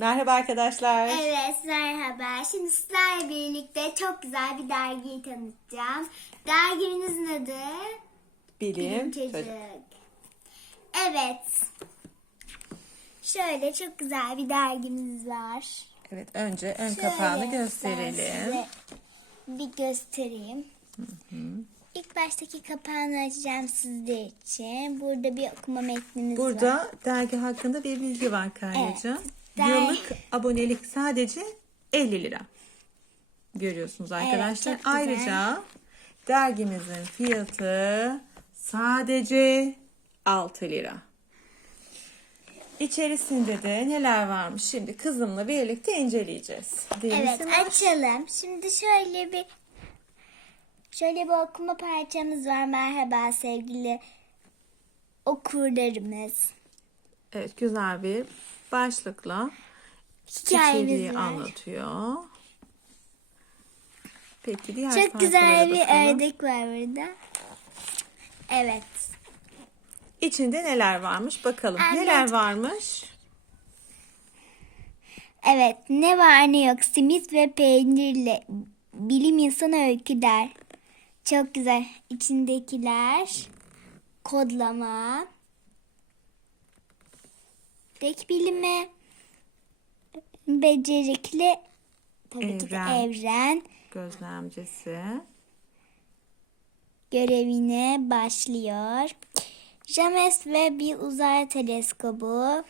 Merhaba arkadaşlar. Evet merhaba. Şimdi sizlerle birlikte çok güzel bir dergiyi tanıtacağım. Dergimizin adı Bilim. Bilim Çocuk. Çocuk. Evet. Şöyle çok güzel bir dergimiz var. Evet önce ön Şöyle kapağını gösterelim. bir göstereyim. İlk baştaki kapağını açacağım sizler için. Burada bir okuma metnimiz var. Burada dergi hakkında bir bilgi var Karyacığım. Evet, Yıllık abonelik sadece 50 lira. Görüyorsunuz arkadaşlar. güzel. Ayrıca dergimizin fiyatı sadece 6 lira. İçerisinde de neler varmış şimdi kızımla birlikte inceleyeceğiz. Değil mi Evet Simay? açalım. Şimdi şöyle bir şöyle bir okuma parçamız var. Merhaba sevgili okurlarımız. Evet güzel bir başlıkla içeriği anlatıyor. Peki diğer Çok güzel bir bakalım. ördek var burada. Evet. İçinde neler varmış bakalım. Evet. Neler varmış? Evet ne var ne yok simit ve peynirle bilim insanı öykü der. Çok güzel. İçindekiler kodlama. Tek bilime becerikli tabii ki de Evren. evren Gözlemcisi. görevine başlıyor. James ve bir uzay teleskobu.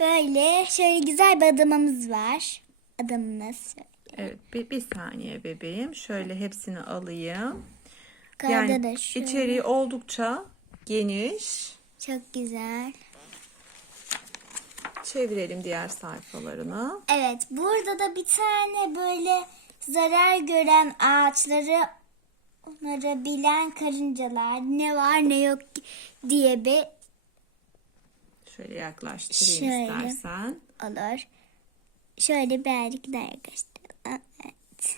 Böyle şöyle güzel bir adamımız var. Adamımız. Evet bir, bir saniye bebeğim. Şöyle hepsini alayım. Yukarıda Yani da şöyle. içeriği oldukça geniş. Çok güzel. Çevirelim diğer sayfalarını. Evet burada da bir tane böyle zarar gören ağaçları onları bilen karıncalar ne var ne yok diye bir Şöyle yaklaştırayım Şöyle. istersen. olur. Şöyle bir hareket arkadaşlar. Evet.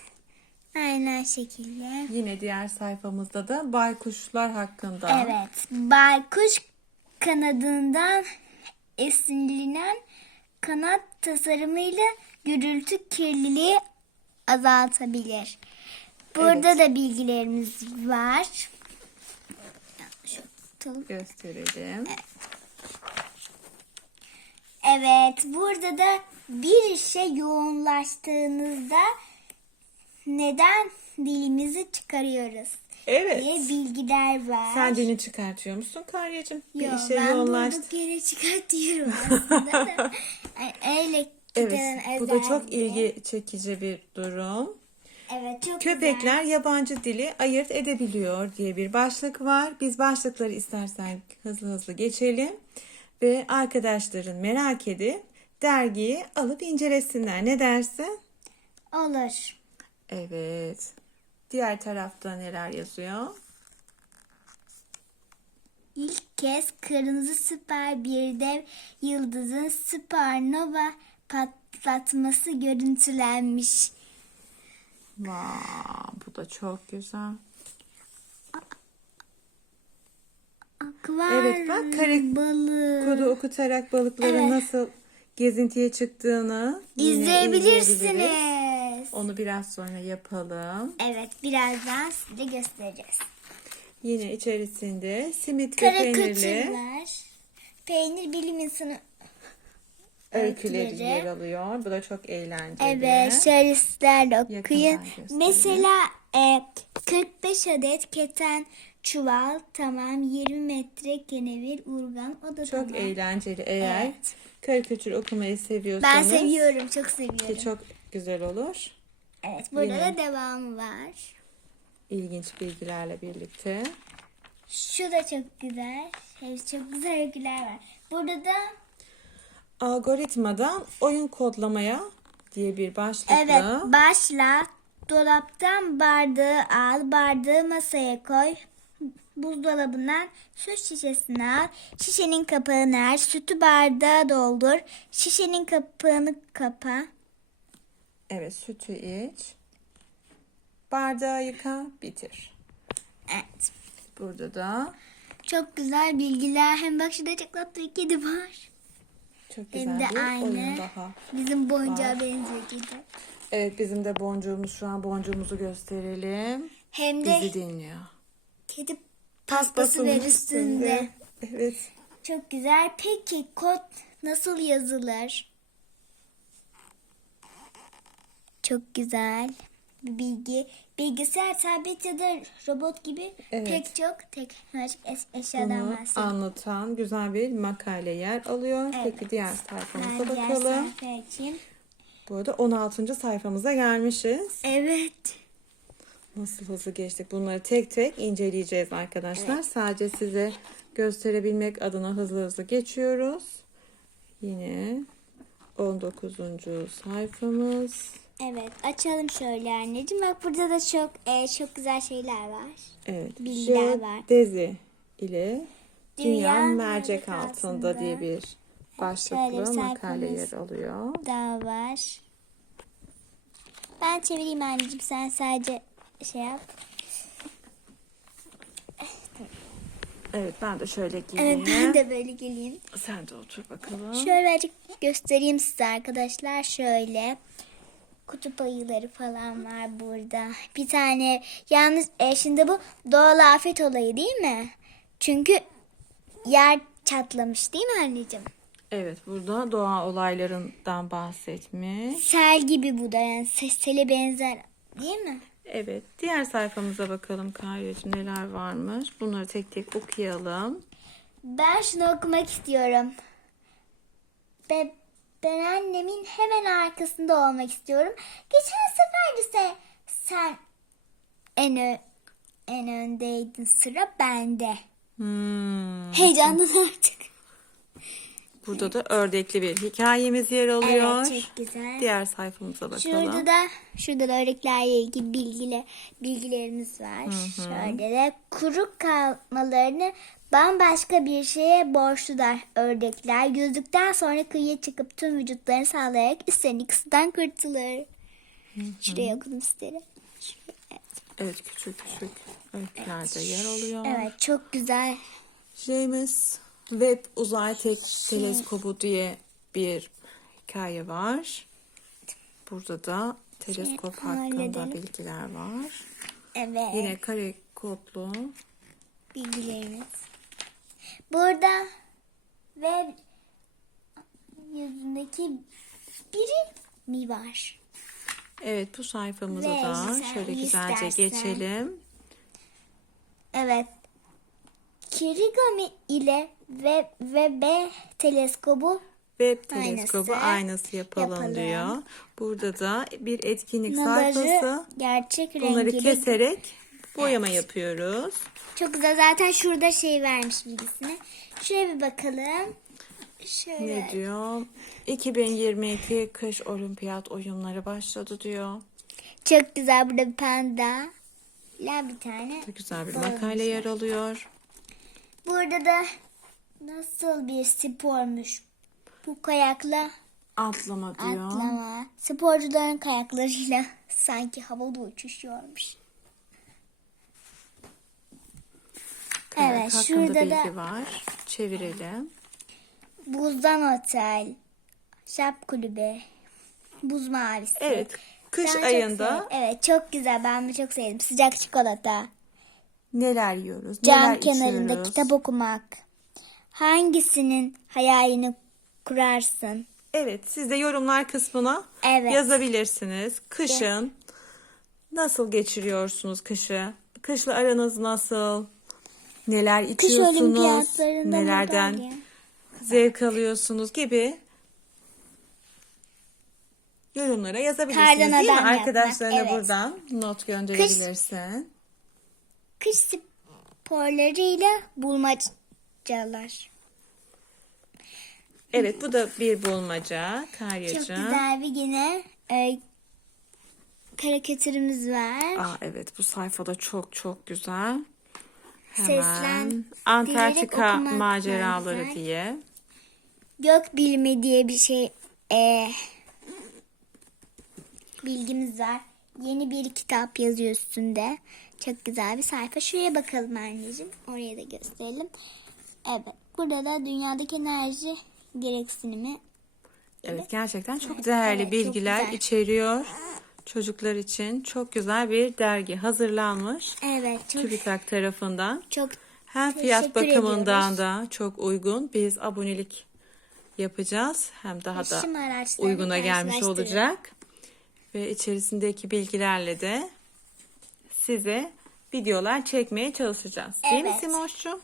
Aynen şekilde. Yine diğer sayfamızda da baykuşlar hakkında. Evet. Baykuş kanadından esinlenen kanat tasarımıyla gürültü kirliliği azaltabilir. Burada Evet. da bilgilerimiz var. Tutalım. Gösterelim. Evet, burada da bir işe yoğunlaştığınızda neden dilimizi çıkarıyoruz Evet. diye bilgiler var. Sen dini çıkartıyor musun Karyacığım? Bir Yo, işe ben yoğunlaştın. durduk yere çıkartıyorum aslında. da. Ay, Öyle Evet, giden bu da çok ilgi çekici bir durum. Evet, çok Köpekler güzel. yabancı dili ayırt edebiliyor diye bir başlık var. Biz başlıkları istersen hızlı hızlı geçelim ve arkadaşların merak edip dergiyi alıp incelesinler. Ne dersin? Olur. Evet. Diğer tarafta neler yazıyor? İlk kez kırmızı süper bir dev yıldızın süpernova patlatması görüntülenmiş. Vaa, bu da çok güzel. Akvaryum Evet, bak, kare- balığı. Kodu okutarak balıkların Evet. nasıl gezintiye çıktığını. İzleyebilirsiniz. Onu biraz sonra yapalım. Evet birazdan size göstereceğiz. Yine içerisinde simit ve peynirli Karikatürler. Peynir bilim insanı. öyküleri öyküleri. yer alıyor. Bu da çok eğlenceli. Evet şöyle sizlerle okuyun. göstereyim. Mesela e, 45 adet keten çuval tamam 20 metre kenevir urgan o da Çok tamam. eğlenceli. Eğer Evet. karikatür okumayı seviyorsanız Ben seviyorum çok seviyorum. ki çok güzel olur. Evet burada Yine. da devamı var. İlginç bilgilerle birlikte. Şu da çok güzel. Hepsi çok güzel öyküler var. Burada da Algoritmadan oyun kodlamaya diye bir başlıkla evet başla. Dolaptan bardağı al. Bardağı masaya koy. Buzdolabından süt şişesini al. Şişenin kapağını aç. Sütü bardağa doldur. Şişenin kapağını kapa. Evet sütü iç. Bardağı yıka, bitir. Evet. Burada da Çok güzel bilgiler. Hem bak şurada bir kedi var. Çok Hem güzel de bir aynı. oyun daha. Bizim boncuğa benziyor gibi. Evet bizim de boncuğumuz şu an boncuğumuzu gösterelim. Hem de Bizi dinliyor. kedi paspası ver üstünde. Evet. Çok güzel. Peki kod nasıl yazılır? Çok güzel bir bilgi. Bilgisayar, tablet ya da robot gibi Evet. pek çok teknolojik eş- eşyadan bahsediyor. anlatan güzel bir makale yer alıyor. Evet. Peki diğer sayfamıza Ben diğer bakalım. sayfa açayım. Bu arada 16. sayfamıza gelmişiz. Evet. Nasıl hızlı geçtik. Bunları tek tek inceleyeceğiz arkadaşlar. Sadece size gösterebilmek adına hızlı hızlı geçiyoruz. Yine 19. sayfamız. Evet. Açalım şöyle anneciğim. Bak burada da çok e, çok güzel şeyler var. Evet. Bilgiler var. Dezi ile Dünya, Dünya Mercek Altında Altında. diye bir başlıklı bir makale yer alıyor. Daha var. Ben çevireyim anneciğim. Sen sadece şey yap. Evet ben de şöyle Evet gireyim. ben de böyle geleyim. Sen de otur bakalım. Şöyle azıcık göstereyim size arkadaşlar. Şöyle kutup ayıları falan var burada. Bir tane yalnız e, şimdi bu doğal afet olayı değil mi? Çünkü yer çatlamış değil mi anneciğim? Evet burada doğa olaylarından bahsetmiş. Sel gibi bu da yani sele benzer değil mi? Evet diğer sayfamıza bakalım Karyacığım neler varmış. Bunları tek tek okuyalım. Ben şunu okumak istiyorum. Be ben annemin hemen arkasında olmak istiyorum. Geçen sefer de sen, en, ö- en öndeydin sıra bende. Hmm. Heyecandan artık. Burada da ördekli bir hikayemiz yer alıyor. Evet çok güzel. Diğer sayfamıza bakalım. Şurada da şurada da ördeklerle ilgili bilgile, bilgilerimiz var. Şöyle de kuru kalmalarını bambaşka bir şeye borçlular ördekler. Yüzdükten sonra kıyıya çıkıp tüm vücutlarını sallayarak üstlerini kısıdan kurtulur. Şuraya okudum. Şuraya. Evet küçük küçük öykülerde yer alıyor. Evet çok güzel. James Webb Uzay Tek Teleskobu diye bir hikaye var. Burada da teleskop Şey, hakkında halledelim. bilgiler var. Evet. Yine kare kodlu. bilgilerimiz. Burada ve yüzündeki biri mi var? Evet bu sayfamıza Ve da şöyle güzelce istersen. geçelim. Evet. Kirigami ile ve ve B teleskobu Aynısı. teleskobu aynısı yapalım, Yapalım. diyor. Burada da bir etkinlik naları sayfası. gerçek Bunları keserek boyama yapıyoruz. çok güzel. Zaten şurada şey vermiş bilgisini. Şuraya bir bakalım. Şöyle. Ne diyor? 2022 kış olimpiyat oyunları başladı diyor. Çok güzel. Burada bir panda. La bir tane. Çok güzel bir makale yer alıyor. Burada da nasıl bir spormuş bu kayakla Atlama diyor. atlama. Sporcuların kayaklarıyla sanki havada uçuşuyormuş. Evet, hakkında şurada bilgi da- var. Çevirelim. Buzdan otel, şap kulübe, buz mavisi. Evet. Kış çok ayında sevdim. Evet çok güzel ben bunu çok sevdim. Sıcak çikolata, neler yiyoruz? cam neler kenarında içiyoruz? kitap okumak. Hangisinin hayalini kurarsın? Evet, siz de yorumlar kısmına Evet. yazabilirsiniz. Kışın nasıl geçiriyorsunuz kışı? Kışla aranız nasıl? Neler Kış içiyorsunuz? Nelerden madalya. zevk alıyorsunuz gibi yorumlara yazabilirsiniz Kardan değil mi? yapmak, Arkadaşlarına evet. buradan not gönderebilirsin. Kış sporlarıyla bulmacalar. Evet bu da bir bulmaca Çok Karyacığım. güzel bir yine e, karikatürümüz var. Aa, evet bu sayfada çok çok güzel. Seslen- Hemen Antarktika okumak maceraları lazım. diye. Gök bilimi diye bir şey e, bilgimiz var. Yeni bir kitap yazıyor üstünde. Çok güzel bir sayfa. Şuraya bakalım anneciğim. Oraya da gösterelim. Evet. Burada da dünyadaki enerji gereksinimi. Evet gerçekten çok değerli evet, çok bilgiler güzel. içeriyor. Çocuklar için çok güzel bir dergi hazırlanmış. Evet çok TÜBİTAK tarafından. çok Hem fiyat bakımından ediyoruz. da çok uygun. Biz abonelik yapacağız. Hem daha da uyguna gelmiş olacak. Ve içerisindeki bilgilerle de size videolar çekmeye çalışacağız. Değil mi Evet. Simoş'cum?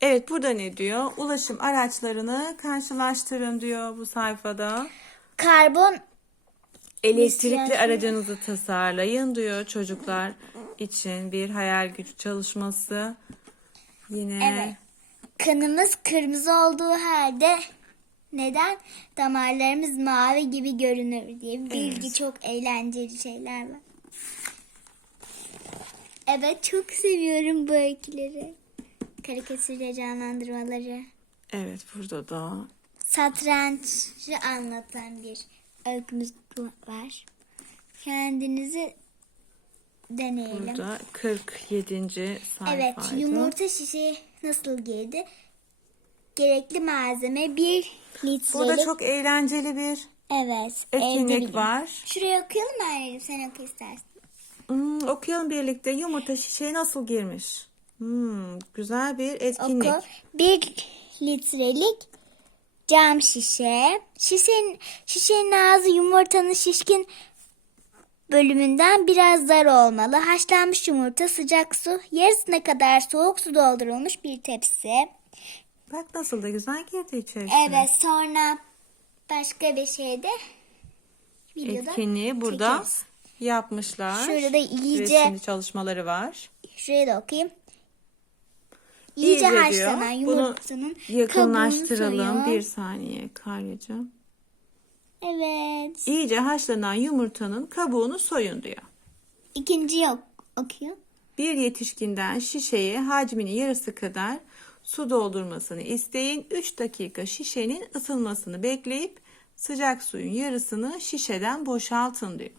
Evet burada ne diyor? Ulaşım araçlarını karşılaştırın diyor bu sayfada. karbon Elektrikli aracınızı tasarlayın diyor çocuklar için bir hayal gücü çalışması. Yine Evet. Kanımız kırmızı olduğu halde neden damarlarımız mavi gibi görünür diye bir bilgi çok eğlenceli şeyler var. Evet çok seviyorum bu öyküleri. Karikatürle canlandırmaları. evet burada da Satrancı anlatan bir öykümüz var. Kendinizi deneyelim. burada 47. sayfaydı. Evet, yumurta şişe nasıl girdi? Gerekli malzeme bir litrelik. Burada çok eğlenceli bir Evet, etkinlik var. Şuraya okuyalım mı anneciğim? Sen oku istersen. Hmm, okuyalım birlikte. Yumurta şişeye nasıl girmiş? Hmm, güzel bir etkinlik. Oku. Bir litrelik cam şişe. Şişenin, şişenin ağzı yumurtanın şişkin bölümünden biraz dar olmalı. Haşlanmış yumurta, sıcak su, yarısına kadar soğuk su doldurulmuş bir tepsi. Bak nasıl da güzel girdi içerisine. Evet sonra başka bir şeyde videoda Etkinliği burada çekeriz. yapmışlar. Şurada da iyice- Resimli çalışmaları var. Şuraya da okuyayım. İyice diyor. haşlanan yumurtanın Bunu yakınlaştıralım. kabuğunu. Bir saniye Karyacığım. Evet. İyice haşlanan yumurtanın kabuğunu soyun diyor. İkinci yok okuyor. Bir yetişkinden şişeye hacminin yarısı kadar su doldurmasını isteyin. 3 dakika şişenin ısınmasını bekleyip sıcak suyun yarısını şişeden boşaltın diyor.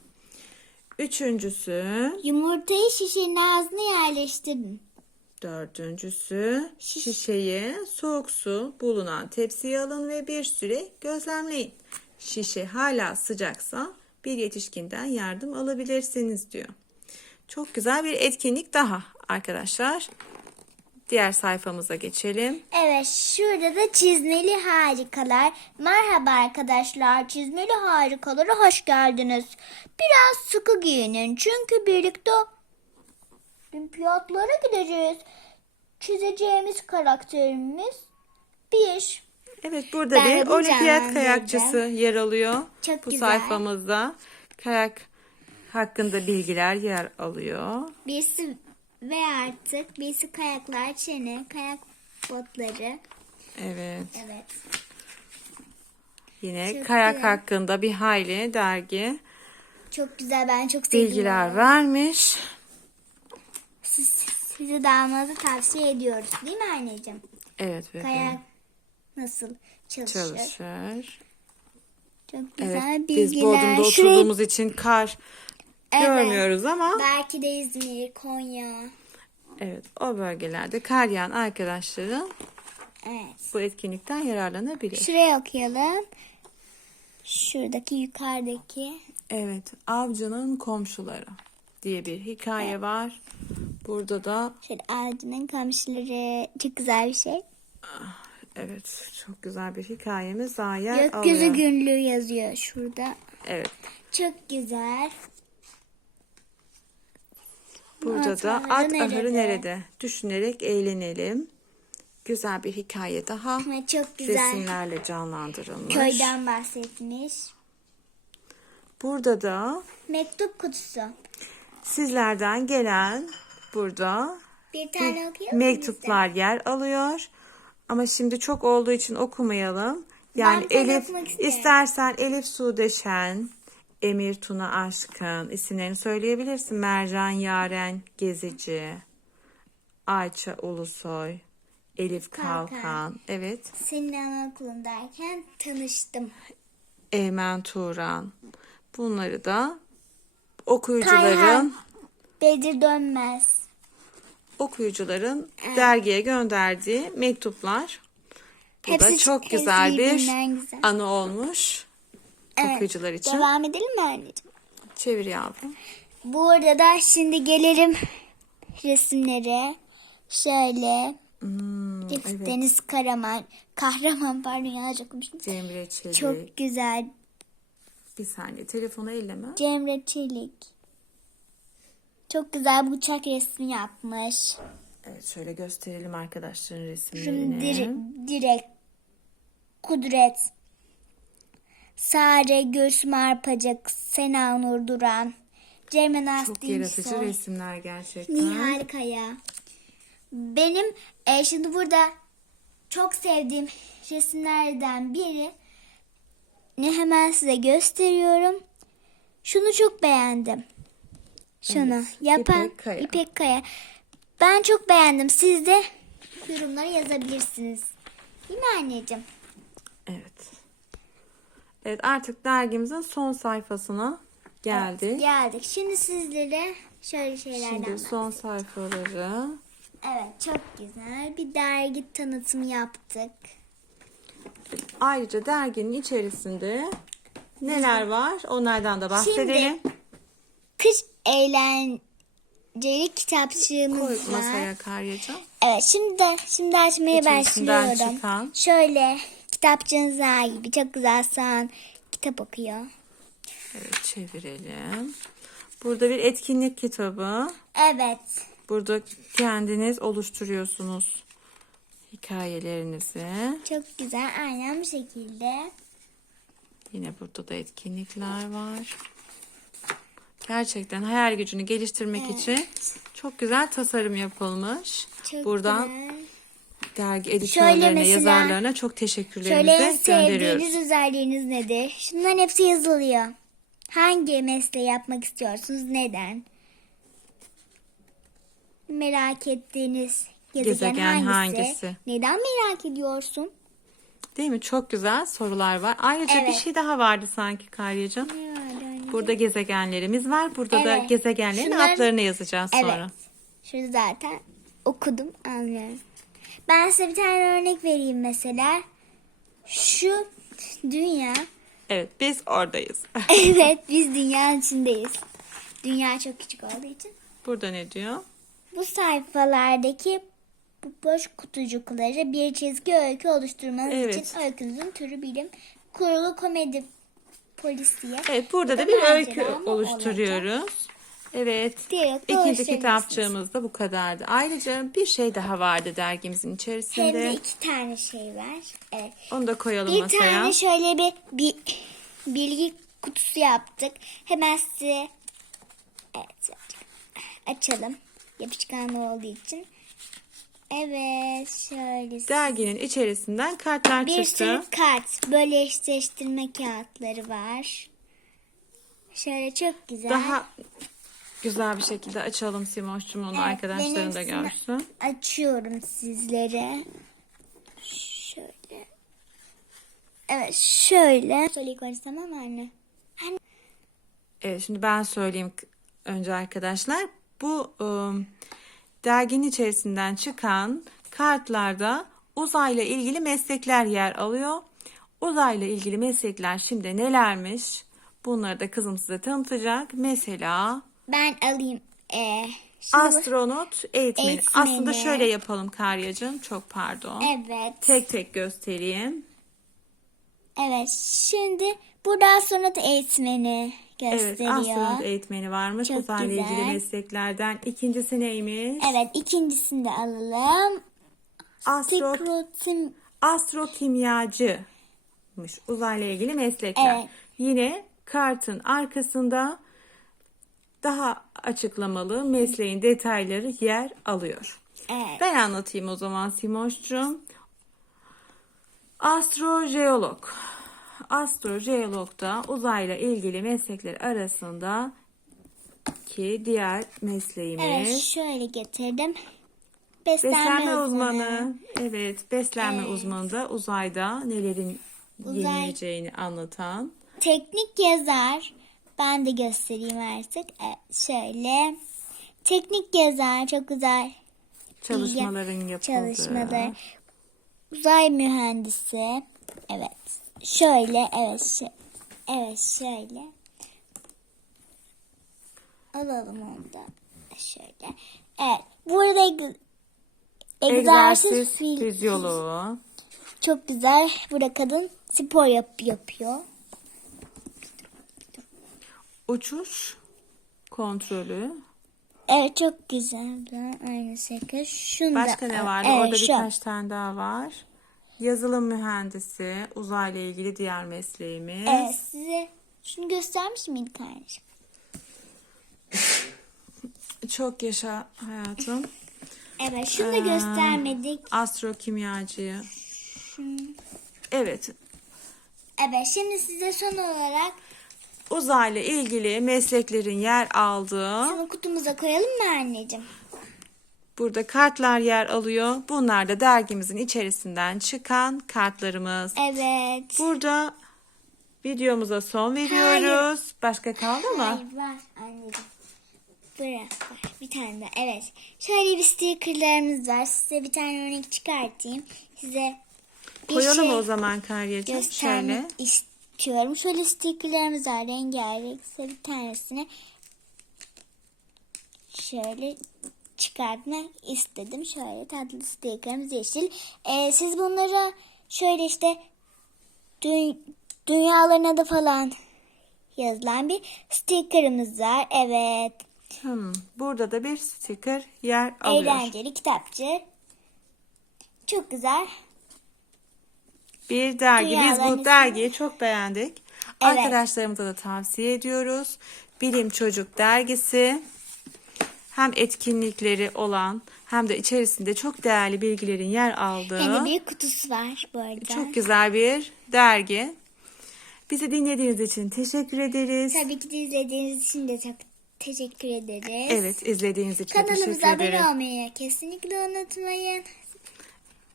Üçüncüsü, Yumurtayı şişenin ağzına yerleştirin. Dördüncüsü şişeyi soğuk su bulunan tepsiye alın ve bir süre gözlemleyin. Şişe hala sıcaksa bir yetişkinden yardım alabilirsiniz diyor. Çok güzel bir etkinlik daha arkadaşlar. Diğer sayfamıza geçelim. Evet şurada da çizmeli harikalar. Merhaba arkadaşlar çizmeli harikalara hoş geldiniz. Biraz sıkı giyinin çünkü birlikte olimpiyatlara gideceğiz. Çizeceğimiz karakterimiz bir. Evet burada Ben bir olimpiyat kayakçısı yer alıyor. Çok Bu güzel. sayfamızda kayak hakkında bilgiler yer alıyor. Birisi ve artık birisi kayaklar çene, kayak botları. Evet. Evet. Yine Çok kayak güzel. hakkında bir hayli dergi Çok güzel ben çok sevdim. bilgiler vermiş. Siz, sizi de almanızı tavsiye ediyoruz değil mi anneciğim? Evet bebeğim. Kayak nasıl çalışır? Çalışır. Çok güzel Evet, bilgiler. biz Bodrum'da Şurayı- oturduğumuz için kar Evet. görmüyoruz ama Belki de İzmir, Konya. evet o bölgelerde kar yağan arkadaşların Evet. bu etkinlikten yararlanabilir. Şuraya okuyalım. Şuradaki yukarıdaki. Evet, Avcı'nın komşuları diye bir hikaye var. Burada da Şöyle ağacının komşuları. Çok güzel bir şey. evet çok güzel bir hikayemiz daha yer Gökyüzü alıyor. günlüğü yazıyor şurada. Evet, Çok güzel. burada At da at nerede? ahırı nerede? Düşünerek eğlenelim. Güzel bir hikaye daha. Çok güzel. Resimlerle canlandırılmış. Köyden bahsetmiş. Burada da Mektup kutusu. Sizlerden gelen burada Bir tane okuyalım mı mektuplar yer alıyor. Ama şimdi çok olduğu için okumayalım. Yani Ben Elif istersen Elif Sudeşen, Emir Tuna Aşkın isimlerini söyleyebilirsin. Mercan Yaren Gezici, Ayça Ulusoy, Elif Kalkan. Kalkan, evet. Senin anaokulundayken tanıştım. Eymen Turan. Bunları da okuyucuların. Bedir Dönmez. okuyucuların dergiye gönderdiği mektuplar. Bu da çok hepsi güzel bir birbirinden güzel. anı olmuş. Evet, Okuyucular için. Devam edelim mi anneciğim? Çevir yavrum. Bu arada şimdi gelelim resimlere. Şöyle Hmm. Deniz Karaman, Kahraman pardon yanlış. Cemre Çelik. Çok güzel. Bir saniye telefonu elleme. Cemre Çelik. Çok güzel bıçak resmi yapmış. Evet şöyle gösterelim arkadaşların resimlerini. direkt, direkt Kudret. Sare Gülsüm Arpacık, Sena Nur Duran, Cemre Naz Çok yaratıcı resimler gerçekten. Nihal Kaya. Benim e, şimdi burada çok sevdiğim resimlerden biri ne hemen size gösteriyorum. Şunu çok beğendim. Şunu Evet, yapan İpek Kaya. İpek Kaya. Ben çok beğendim. Siz de yorumlara yazabilirsiniz. Değil mi anneciğim? Evet. Evet artık dergimizin son sayfasına geldik. Geldik. Şimdi sizlere şöyle şeylerden Şimdi son sayfaları. Evet çok güzel. Bir dergi tanıtımı yaptık. Ayrıca derginin içerisinde neler var onlardan da bahsedelim. Kış eğlenceli kitapçığımız Koy var. masaya karyacığım. Evet şimdi şimdi açmaya İçerisinden başlıyorum. çıkan. Şöyle kitapçığınız var gibi çok güzel sağan kitap okuyor. Evet çevirelim. Burada bir etkinlik kitabı. Evet. Burada kendiniz oluşturuyorsunuz hikayelerinizi. Çok güzel. Aynen bu şekilde. Yine burada da etkinlikler var. Gerçekten hayal gücünü geliştirmek için çok güzel tasarım yapılmış. Çok Buradan güzel. dergi editörlerine, mesela- yazarlarına çok Şöyle teşekkürlerimizi gönderiyoruz. sevdiğiniz özelliğiniz nedir? Şunların hepsi yazılıyor. Hangi mesleği yapmak istiyorsunuz? Neden? Merak ettiğiniz gezegen, Gezegen hangisi? hangisi? Neden merak ediyorsun? Değil mi? Çok güzel sorular var. Ayrıca bir Evet. şey daha vardı sanki Karyacığım. Burada gezegenlerimiz var. Burada da Evet. gezegenlerin Şunların- adlarını yazacağız sonra. Evet. Şurada zaten okudum anlıyorum. Ben size bir tane örnek vereyim mesela. Şu dünya. Evet, biz oradayız. evet biz dünyanın içindeyiz. Dünya çok küçük olduğu için. Burada ne diyor? Bu sayfalardaki bu boş kutucukları bir çizgi öykü oluşturmanız Evet. için öykünüzün türü bilim kurulu komedi polisiye. Evet, burada da da bir öykü oluşturuyoruz. Evet. Direkt İkinci kitapçığımız da bu kadardı. Ayrıca bir şey daha vardı dergimizin Hem de içerisinde. iki tane şey var. Evet. Onu da koyalım Bir masaya. tane şöyle bir, bir bilgi kutusu yaptık. Hemen size evet, açalım. Yapışkanlı olduğu için. Evet şöyle Derginin içerisinden kartlar bir çıktı. sürü kart böyle eşleştirme kağıtları var. Şöyle çok güzel. Daha güzel bir şekilde açalım Simoş'cum onu Evet, arkadaşların da görsün. Açıyorum sizlere. Şöyle. Evet şöyle. Söyle önce tamam mı anne? Evet şimdi ben söyleyeyim önce arkadaşlar. Bu ım, derginin içerisinden çıkan kartlarda uzayla ilgili meslekler yer alıyor. Uzayla ilgili meslekler şimdi nelermiş? Bunları da kızım size tanıtacak. Mesela Ben alayım. Ee, şimdi astronot eğitmeni. Eğitmeni. Aslında şöyle yapalım Karyacığım. Çok pardon. Evet. Tek tek göstereyim. Evet. Şimdi buradan sonra da eğitmeni Evet, gösteriyor. astronot eğitmeni varmış. Çok Uzayla ilgili güzel. mesleklerden. İkincisi neymiş? Evet. ikincisini de alalım. Astro, Sikrotim. astrokimyacıymış. Uzayla ilgili meslekler. Evet. Yine kartın arkasında daha açıklamalı mesleğin detayları yer alıyor. Evet. Ben anlatayım o zaman Simoş'cum. Astrojeolog. Astrojeolog da uzayla ilgili meslekler arasında ki diğer mesleğimiz. Evet. Şöyle getirdim. Beslenme, Beslenme uzmanı. uzmanı. Evet, beslenme Evet. uzmanı da uzayda nelerin Uzay- yenileceğini anlatan. Teknik yazar. Ben de göstereyim artık. Evet, şöyle. Teknik yazar çok güzel Çalışmaların yapıldığı. çalışmalar. uzay mühendisi. Evet. Şöyle, evet, şö- evet şöyle. Alalım onu da. Şöyle. Evet. Burada eg- egzersiz, Egzersiz fizyoloğu. Çok güzel. Burada kadın spor yap yapıyor. Uçuş kontrolü. Evet çok güzel. Aynı şekilde. Şunu da- Başka ne vardı? Evet, Orada şu. birkaç tane daha var. Yazılım mühendisi, uzayla ilgili diğer mesleğimiz. Evet size şunu göstermiş miydik kardeşim? Çok yaşa hayatım. Evet şunu da Ee, göstermedik. Astrokimyacı. Evet. Evet şimdi size son olarak Uzayla ilgili mesleklerin yer aldığı şunu kutumuza koyalım mı anneciğim? Burada kartlar yer alıyor. Bunlar da dergimizin içerisinden çıkan kartlarımız. Evet. Burada videomuza son veriyoruz. Başka kaldı mı? Hayır var anneciğim. Bırak var. Bir tane daha. Evet. Şöyle bir stickerlarımız var. Size bir tane örnek çıkartayım. Size bir Koyalım şey o zaman Karyacığım. Şöyle. istiyorum. Şöyle stickerlarımız var. Rengarenk. Size bir tanesini şöyle çıkartmak istedim. Şöyle tatlı stickerımız yeşil. Ee, siz bunları şöyle işte dü- dünyaların adı falan yazılan bir stickerımız var. Evet. Hmm, Burada da bir sticker yer alıyor. Eğlenceli kitapçı. Çok güzel. Bir dergi. Biz Dünyaların bu ismi. dergiyi çok beğendik. Evet. Arkadaşlarımıza da tavsiye ediyoruz. Bilim Çocuk dergisi hem etkinlikleri olan hem de içerisinde çok değerli bilgilerin yer aldığı Hem de bir kutusu var bu arada. çok güzel bir dergi. Bizi dinlediğiniz için teşekkür ederiz. Tabii ki de izlediğiniz için de çok teşekkür ederiz. Evet, izlediğiniz için Kanalımıza teşekkür abone ederim. olmayı kesinlikle unutmayın.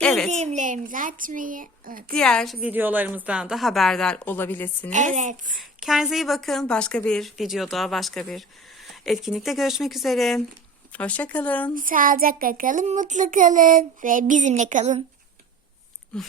Evet. Bildirimlerimizi açmayı unutmayın. Diğer videolarımızdan da haberdar olabilirsiniz. Evet. Kendinize iyi bakın. Başka bir videoda, başka bir etkinlikte görüşmek üzere. Hoşçakalın. Sağlıcakla kalın, mutlu kalın ve bizimle kalın.